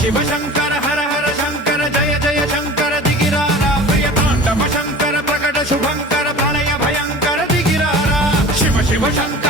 ಶಿವ ಶಂಕರ ಹರ ಹರ ಶಂಕರ ಜಯ ಜಯ ಶಂಕರ ದಿಗಿರಾರ ಪ್ರಿಯ ತಾಂಡವ ಶಂಕರ ಪ್ರಕಟ ಶುಭಂಕರ ಪ್ರಳಯ ಭಯಂಕರ ದಿಗಿರಾರ ಶಿವ ಶಿವ ಶಂಕರ